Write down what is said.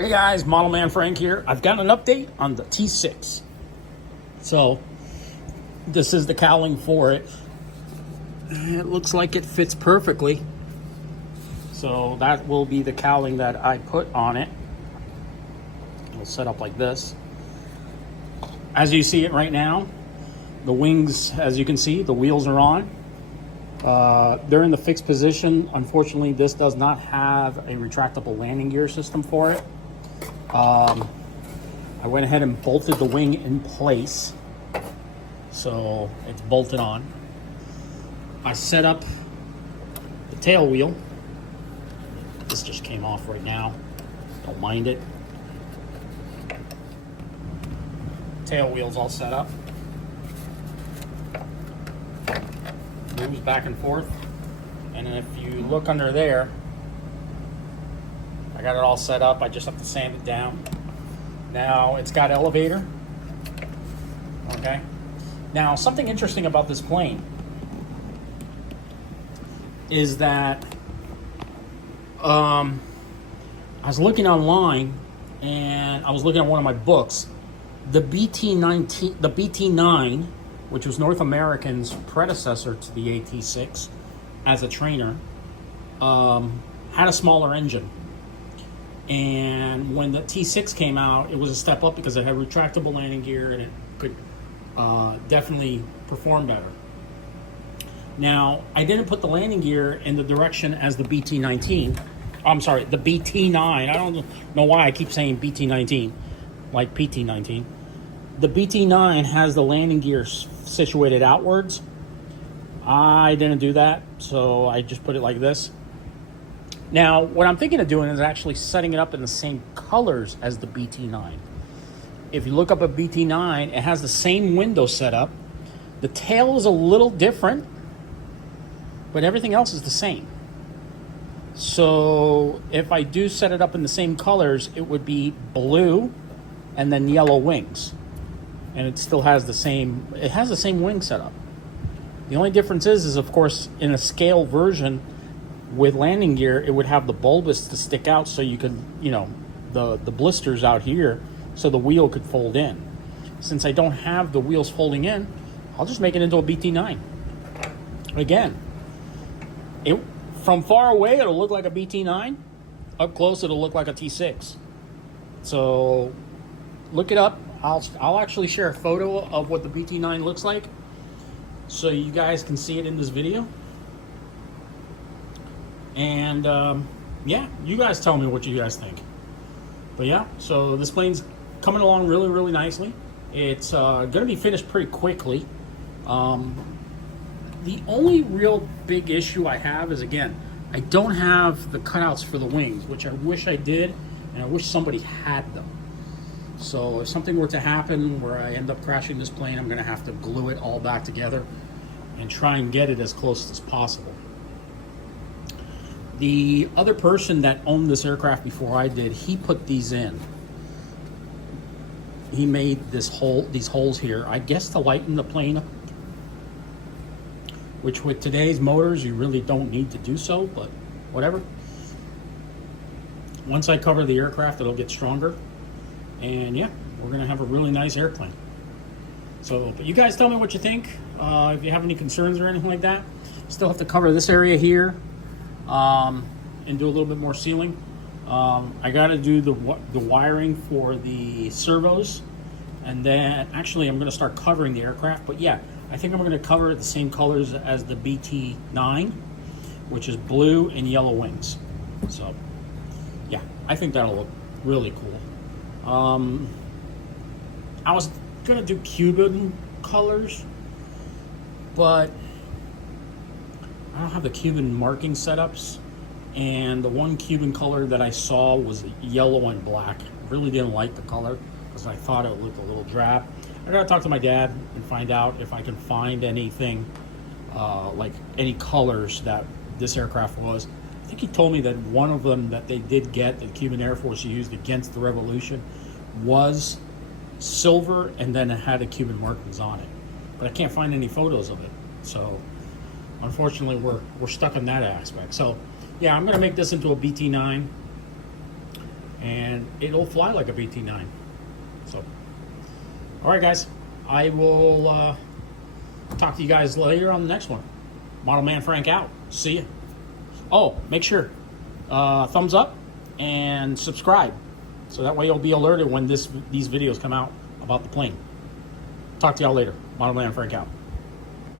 Hey guys, Model Man Frank here. I've got an update on the T-6. So, this is the cowling for it. It looks like it fits perfectly. So that will be the cowling that I put on it. It'll set up like this. As you see it right now, the wings, as you can see, the wheels are on. They're in the fixed position. Unfortunately, this does not have a retractable landing gear system for it. I went ahead and bolted the wing in place, so it's bolted on. I set up the tail wheel. This just came off right now. Don't mind it. Tail wheel's all set up. Moves back and forth. And if you look under there, I got it all set up. I just have to sand it down. Now it's got elevator. Okay. Now something interesting about this plane is that I was looking online and I was looking at one of my books. The BT-9, which was North American's predecessor to the AT-6 as a trainer, had a smaller engine. And when the T6 came out, it was a step up because it had retractable landing gear and it could definitely perform better. Now, I didn't put the landing gear in the direction as the BT-19. I'm sorry, the BT-9. I don't know why I keep saying BT-19, like PT-19. The BT-9 has the landing gear situated outwards. I didn't do that, so I just put it like this. Now, what I'm thinking of doing is actually setting it up in the same colors as the BT-9. If you look up a BT-9, it has the same window setup. The tail is a little different, but everything else is the same. So if I do set it up in the same colors, it would be blue and then yellow wings. And it still has the same, it has the same wing setup. The only difference is of course, in a scale version, with landing gear, it would have the bulbous to stick out so you could, the blisters out here so the wheel could fold in. Since I don't have the wheels folding in, I'll just make it into a BT-9. Again, from far away, it'll look like a BT-9. Up close, it'll look like a T6. So look it up. I'll actually share a photo of what the BT-9 looks like so you guys can see it in this video. And yeah, you guys tell me what you guys think. But yeah, so this plane's coming along really, really nicely. It's going to be finished pretty quickly. The only real big issue I have is, again, I don't have the cutouts for the wings, which I wish I did, and I wish somebody had them. So if something were to happen where I end up crashing this plane, I'm going to have to glue it all back together and try and get it as close as possible. The other person that owned this aircraft before I did, he put these in. He made these holes here, I guess to lighten the plane up, which with today's motors, you really don't need to do so, but whatever. Once I cover the aircraft, it'll get stronger. And yeah, we're gonna have a really nice airplane. So, but you guys tell me what you think. If you have any concerns or anything like that. Still have to cover this area here. And do a little bit more sealing. I got to do the wiring for the servos, and then actually I'm going to start covering the aircraft. But yeah, I think I'm going to cover it the same colors as the BT-9, which is blue and yellow wings. So yeah, I think that'll look really cool. I was going to do Cuban colors, but I don't have the Cuban marking setups, and the one Cuban color that I saw was yellow and black. Really didn't like the color because I thought it looked a little drab. I gotta talk to my dad and find out if I can find anything like any colors that this aircraft was. I think he told me that one of them that they did get, that the Cuban Air Force used against the revolution, was silver, and then it had the Cuban markings on it. But I can't find any photos of it. So unfortunately, we're stuck on that aspect. So yeah, I'm going to make this into a BT-9. and it'll fly like a BT-9. So, all right, guys, I will talk to you guys later on the next one. Model Man Frank out. See ya. Oh, make sure thumbs up and subscribe, so that way you'll be alerted when these videos come out about the plane. Talk to y'all later. Model Man Frank out.